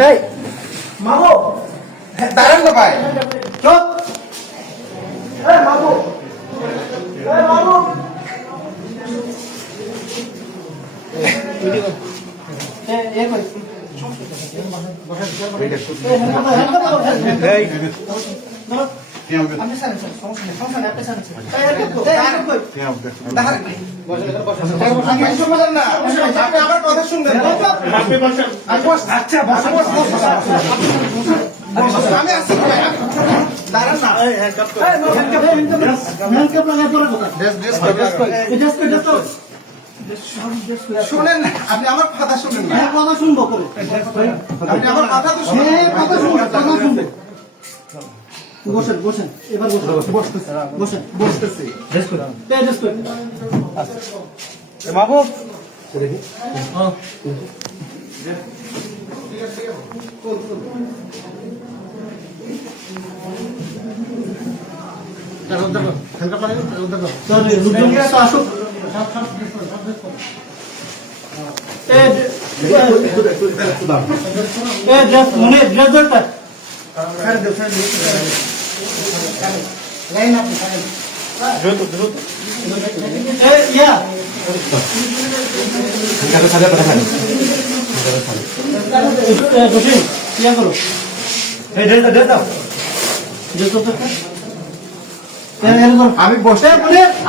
এই মামু দাঁড়ান না ভাই চুপ এই মামু এই কই আপনি স্যার সমস্যা নেই আপনি স্যার আপনি আমার কথা শুনবেন আচ্ছা আমি আসছি দাঁড়ান না শুনেন না আপনি আমার কথা শুনেন না কথা শুনবো করে আপনি আমার কথা তো শুনবেন বসেন বসেন এবার বসেন বসতেছি বাবু আসুক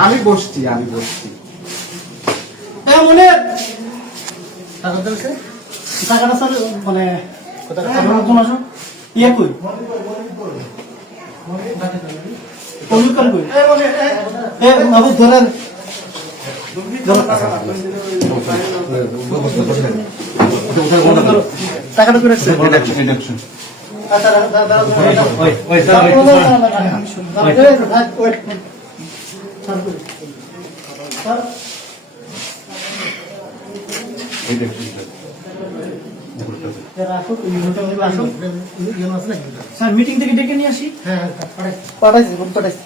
আমি বসছি আমি বসছি মনে টাকাটা স্যার মানে ইয়ে কই ধরেন টাকাটা করে স্যার মিটিং থেকে ডেকে নিয়ে আসি। হ্যাঁ পাঠাইছি।